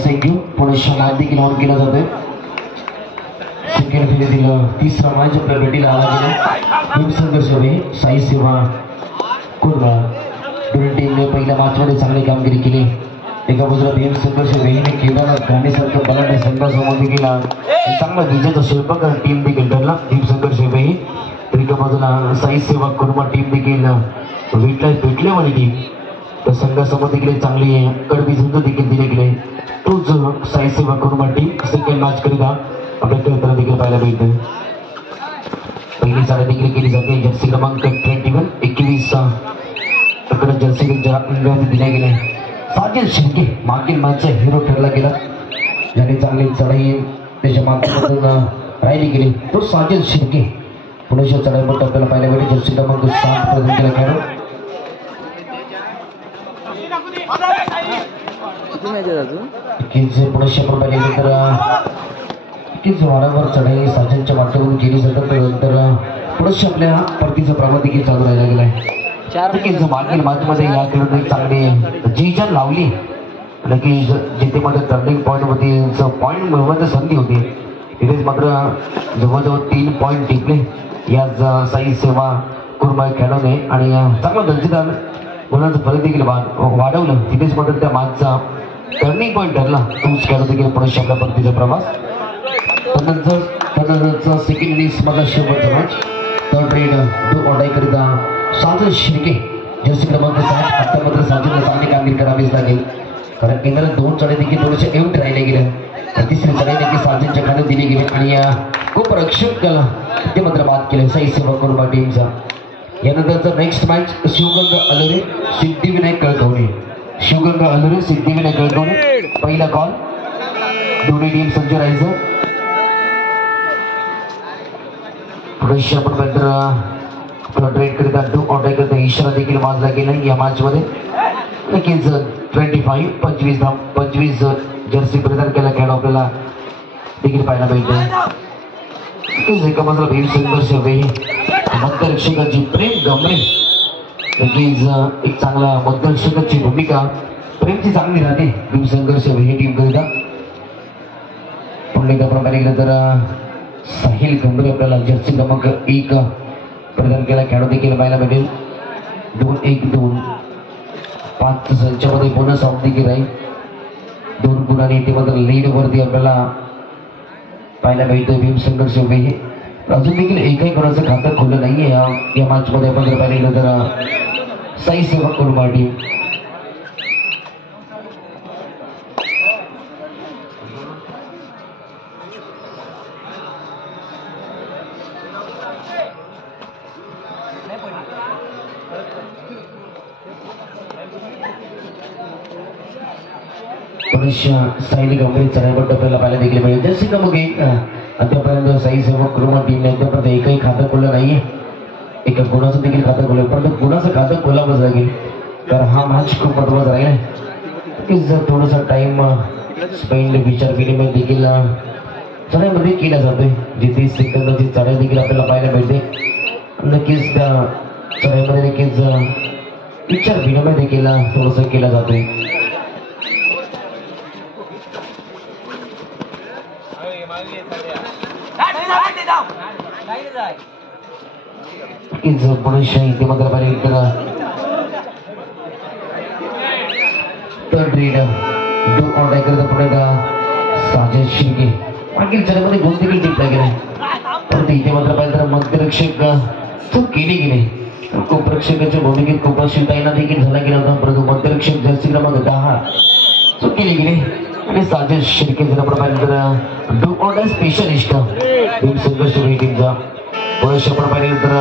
Thank you. Pune शहरात देखील on केला जातोय. सेकंड फेरीतील तिसरा मॅच आपल्या भेटीला आला गेला. संघर्ष साई सेवा कुर्ला दोन्ही टीमने पहिल्या मॅचमध्ये चांगली कामगिरी केली. एका बाजूला भीम संघर्ष वेहीने केदारनाथ घाणेसारखं बलाढ्य संघासमोर देखील चांगला विजेचा शिल्पकार टीम देखील ठरला भीम संघर्ष वेही. तर एका बाजूला साई सेवा कुर्मा टीम देखील भेटल्यावाली टीम त्या संघासमोर देखील चांगली कडवी झुंज देखील दिले गेले. तोच साई सेवा कुर्मा टीम सेकंड मॅच करिता आपल्या खेळताना देखील पाहायला मिळते. पहिली साडी देखील केली जाते. जर्सी क्रमांक 21 जर्सी दिल्या गेले. साजिद शिर्के मागील मॅचचा हिरो ठरला गेला. ज्याने चांगली चढाई त्याच्या माध्यमातून राहिली गेली तो साजिद शिर्के पुण्याच्या चढाईवर आपल्याला पाहायला मिळते. जर्सी क्रमांक 7 प्रदान केला खेळाडू. वारंवार चढाई साजनच्या माध्यमातून केली जातात. नंतर पुढे आपल्या परतीचा प्रवास देखील चालू राहिला गेलाय. मागील मॅचमध्ये या खेळाडूंनी चांगली जीजन लावली की जिथे मात्र टर्निंग पॉईंट मध्ये पॉईंट मिळवण्याची संधी होती तिथेच मात्र जवळजवळ 3 पॉईंट टिकले या साई सेवा कुर्मा खेळाडूने आणि चांगला दर्जेदार गुणांचं फरक देखील वाढवलं. तिथेच मात्र त्या मॅचचा टर्निंग पॉईंट ठरला. तोच खेळाडू देखील पुढे आपल्या परतीचा प्रवास. त्यानंतरचा सेकंड इनिंग्स मधला शेवटचा मॅच थर्ड रेड दो ऑर्डाई करिता साजिद शिर्के जर्सी क्रमांक 7 आता मात्र साजिदला चांगली कामगिरी करावीच लागेल कारण केंद्रात 2 चढाई देखील थोडेसे एवढे राहिले गेले. तिसरी चढाई देखील साजिदच्या खाण्यात दिली गेली आणि खूप रक्षकाला ते मात्र बाद केले साई सेवा कुर्मा टीमचा. यानंतरचा नेक्स्ट मॅच शिवगंगा अलुरे सिद्धिविनायक कळकवणे. शिवगंगा अलुरे सिद्धिविनायक कळकवणे पहिला कॉल. दोन्ही टीम सज्ज राहायचं. पुढे आपण नंतर ट्रेड करिता टू ऑर्डर करता इशारा देखील वाजला गेला या मॅच मध्ये. नक्कीच 25 जर्सी प्रदान केला खेळाडू आपल्याला देखील पाहायला मिळतो. एका बाजूला भीम संघर्ष वेही मध्यरक्षकाची प्रेम गमरे नक्कीच एक चांगला मध्यरक्षकाची भूमिका प्रेमची चांगली राहते भीम संघर्ष वेही टीम करिता. पुढे आपण पाहिलं तर साहिल गमरे आपल्याला जर्सी क्रमांक 1 प्रदान केला खेळाडू देखील पाहायला मिळेल. 2-1-2 5 संचामध्ये बोनस ऑफ देखील राहील. 2 गुणांनी ते मात्र लीड वरती आपल्याला पाहायला मिळतं भीम संघर्ष वेही. अजून देखील एकही गुणाचं खातं खुलं नाहीये या मॅच मध्ये. आपण जर पाहिलं तर साई सेवा कुर्मा टीम साई गंभीर चढाईवर आपल्याला पाहायला देखील मिळेल. जर्सी क्रमांक 1 अद्यापर्यंत साई सेवा कुर्मा टीमने अद्यापर्यंत एकही खातं खोललं नाहीये. एका गुणाचं देखील खातं खोललं पण गुणाचं खातं खोलावंच लागेल कारण हा मॅच खूप महत्वाचा राहिला. जर थोडासा टाइम स्पेंड विचार विनिमय देखील चढाईमध्ये केला जातोय जिथे सेकंदाची चढाई देखील आपल्याला पाहायला मिळते. नक्कीच त्या चढाईमध्ये देखील विचार विनिमय देखील थोडंसं केला जातोय. इथे मात्र पाहिजे थर्ड रीड डू ऑर्डर करता पुढे साजिद शिर्के मागील चढाईमध्ये गुण देखील टिपला गेला परंतु इथे मात्र पाहिजे तर मध्यरक्षक चूक केली गेली. उपरक्षकाच्या भूमिकेत कुपाशिताईंना देखील झाला गेला होता परंतु मध्यरक्षक जर्सी क्रमांक 10 चूक केली गेली आणि साजिद शिर्के जर आपण पाहिलं तर डू ऑर्डर स्पेशलिस्ट भीम संघर्ष टीमचा वर्ष आपण पाहिलं तर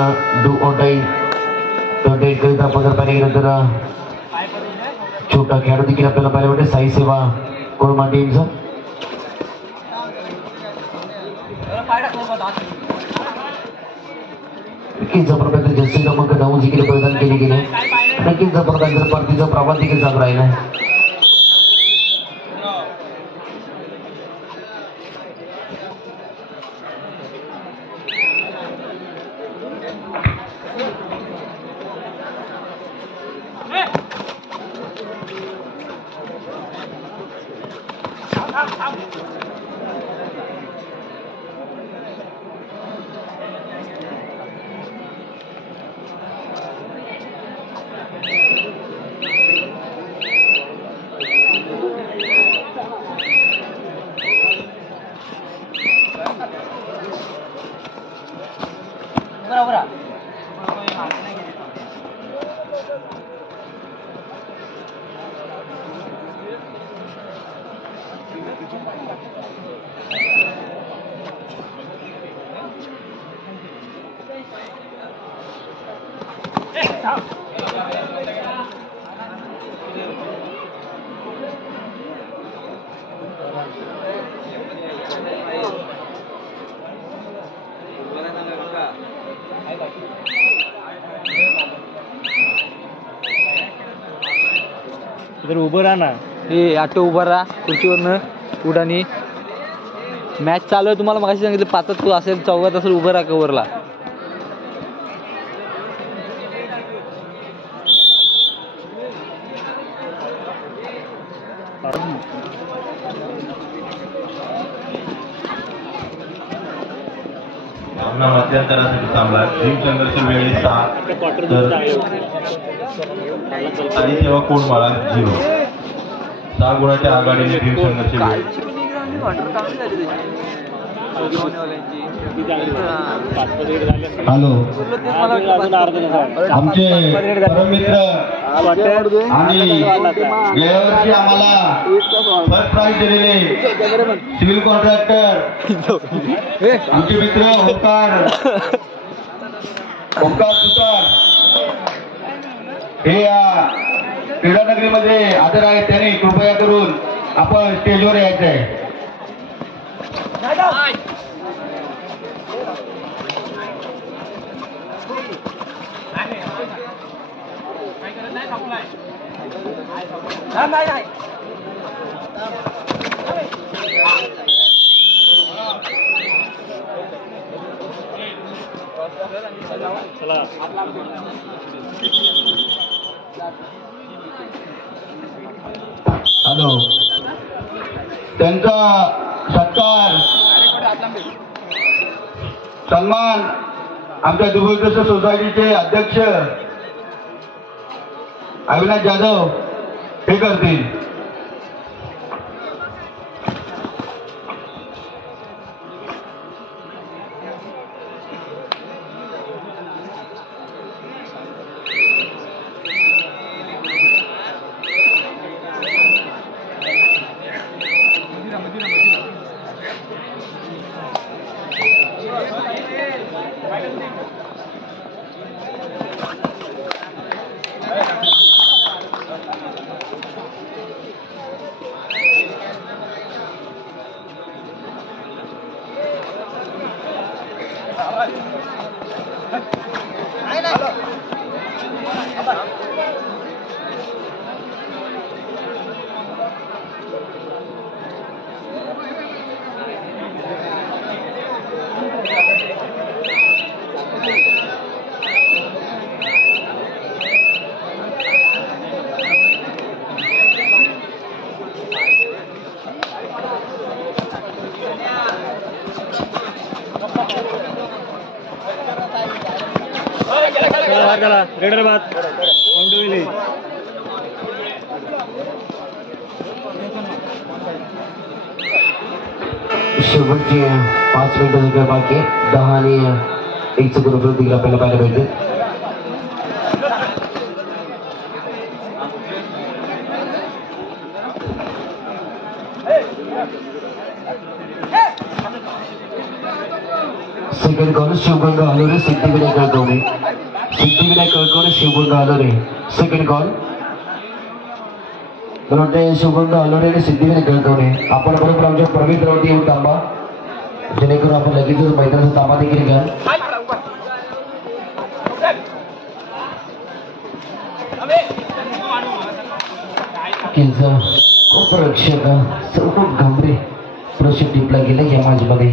डू ऑर्डर करिता आपण जर पाहिलं तर छोटा खेळाडू देखील आपल्याला पाहायला मिळते साई सेवा कुर्मा टीमचा. नक्कीच जबरदस्त जर्सी क्रमांक 9 जिकडे प्रदान केले गेले. नक्कीच जबरदस्त स्पर्धेचा प्रवास देखील चालू राहिला. उभं राहा ना. हे ऑटो उभा राहा खुर्चीवरनं उडानी. मॅच चालू आहे. तुम्हाला मगाशी सांगितलं 5 तू असेल 4 असेल उभं राहा कव्हरला. मध्यंतरासाठी थांबला. भीमशंकरची वेळ 6 आणि सेवा कोणमाळा 0. 6 गुणाच्या आघाडीने भीमशंकरची वेळ. हॅलो आमचे परममित्र आणि गेल्या वर्षी आम्हाला फर्स्ट प्राइज दिलेले सिव्हिल कॉन्ट्रॅक्टर आमचे मित्र ओंकार सुतार हे या क्रीडानगरीमध्ये हजर आहेत. त्यांनी कृपया करून आपण स्टेजवर यायचं आहे. हॅलो त्यांचा सत्कार सन्मान आमच्या दुर्गोत्सव सोसायटीचे अध्यक्ष अविनाश जाधव हे करतील. शेवटचे 5 मिनिटं बाकी 10 आणि 1 बरोबर दिला आपल्याला पाहायला पाहिजे. Second call Shivganga Halore Siddhivinayak Kalkavane. Siddhivinayak Kalkavane Shivganga Halore. Second call मला वाटतं शिवगंगा हलोरे आणि सिद्धिविनायक कळकवणे आपण बरोबर आमच्या प्रवीणरावती येऊन थांबा जेणेकरून आपण लगेचच मैदानाचा ताबा देखील घ्या. उपरक्षक सौरभ गांभरे पुरुष टीपला गेले या मॅच मध्ये.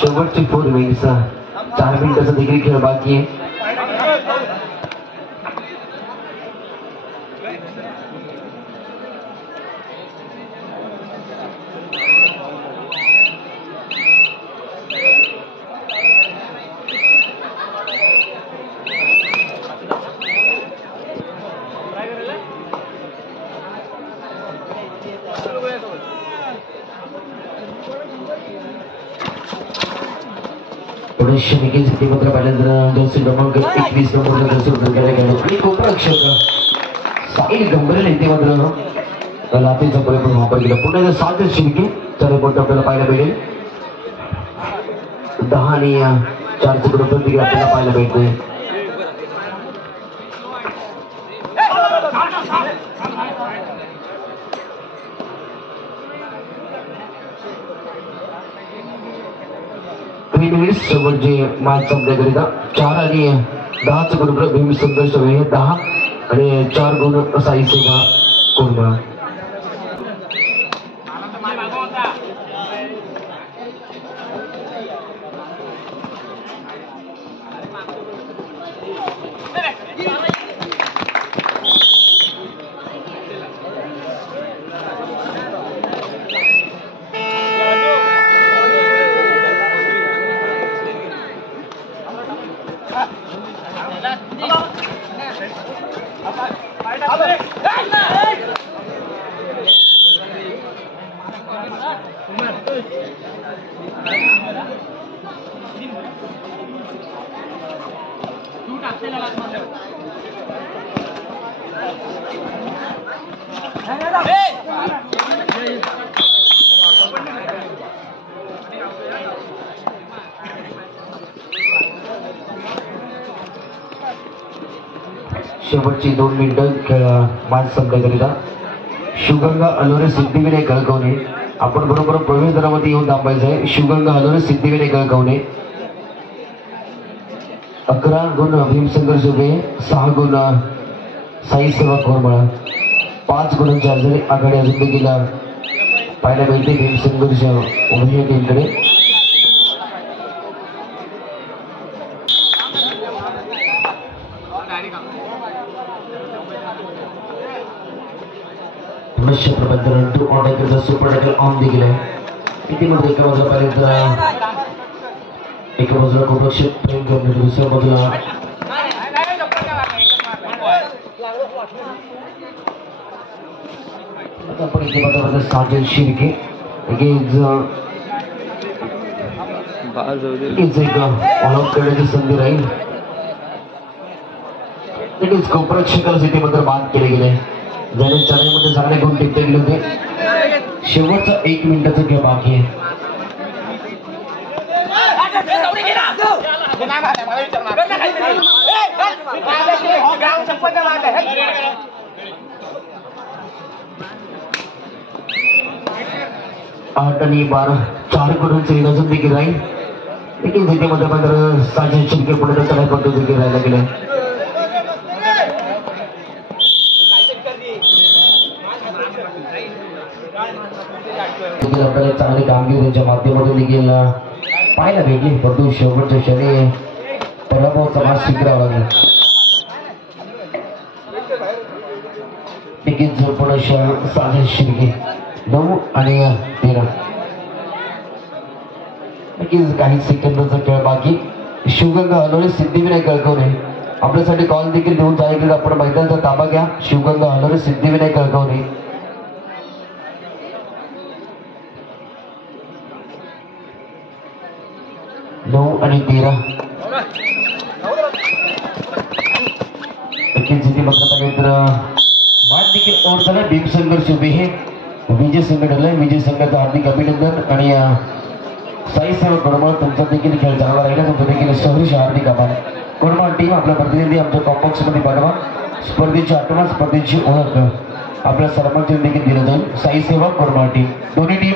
शेवटचे 4 मिनिट्स 4 मिनिटाचा देखील खेळ बाकी आहे. पत्र पाहिल्यानंतर क्रमांक 21 नंबरला आणि उपरक्षक साहिल गंभीर येथे मात्र लाथेचा पुरेपूर वापर केला. पुन्हा एकदा 7 शिर्के चार पॉईंट आपल्याला पाहायला मिळेल. 10 आणि 4 चे प्रति आपल्याला पाहायला मिळते. शेवटचे मॅच संपण्याकरिता 4 आणि 10 चे गुण भीम संघर्ष 10 आणि 4 गुण साई सेवा कोरबा. शेवटची 2 मिनिटं खेळ मॅच संपण्याकरिता शिवगंगा अलोरे सिद्धिविनायक गळकवणे आपण बरोबर प्रवेशद्वारामध्ये येऊन थांबायचं आहे. शिवगंगा अलोरे सिद्धिविनायक गळकवणे 11 गुण भीम संघर्ष 6 गुण साई सेवा कोरमळा 5 गुणांची आजारी आघाडी अजून देखील पाहायला मिळते भीम संघर्ष उभय टीमकडे. सुपर टॅकल ऑन देखील आहे. इतिमध्ये एका बाजूपर्यंत एका बाजूला गोरक्षक प्रेम करणे दुसऱ्या बाजूला आपण एका बाजूला साजन शिर्के एक ऑलआउट करण्याची संधी राहील. गोरक्षकाला स्थितीमध्ये बाद केले गेले ज्याने चढाईमध्ये चांगले गुण टिकते गेले होते. शेवटचा 1 मिनिटाचा खेळ बाकी आहे. आठ आणि 12 4 गुणांचे अजून देखील राहील. देखील त्याच्यामध्ये मात्र साजन शिर्के पुढे चढाई पद्धती देखील राहायला गेले. आपल्याला चांगली कामगिरी त्यांच्या माध्यमातून देखील पाहायला भेटली परंतु शेवटच्या क्षणी पराभवाचा मास स्वीकारावा लागला. देखील झोपण्याच्या साजन शिर्के 9 आणि 13 देखील काही सेकंदाचा खेळ बाकी. शिवगंगा अलोरे सिद्धिविनायक गळकवणे आपल्यासाठी कॉल देखील देऊन जाईल. आपण मैदानाचा ताबा घ्या. शिवगंगा अलोरे सिद्धिविनायक गळकवणे 9 आणि 13 देखील ओर झाला. भीम संघर्ष हे विजय संघ ठरलाय. विजय संघाचं हार्दिक अभिनंदन आणि साई सेवा कोरमाळ तुमचा देखील खेळ चांगला राहिला. तुमचा देखील सहर्ष हार्दिक आभार. कोरमाळ टीम आपला प्रतिनिधी आमच्या कॉम्पॉक्स मध्ये पाठवा. स्पर्धेची आठवण स्पर्धेची ओळख आपल्या सर्वांचे देखील दिलं जाईल. साई सेवा कोरमाळ टीम दोन्ही टीम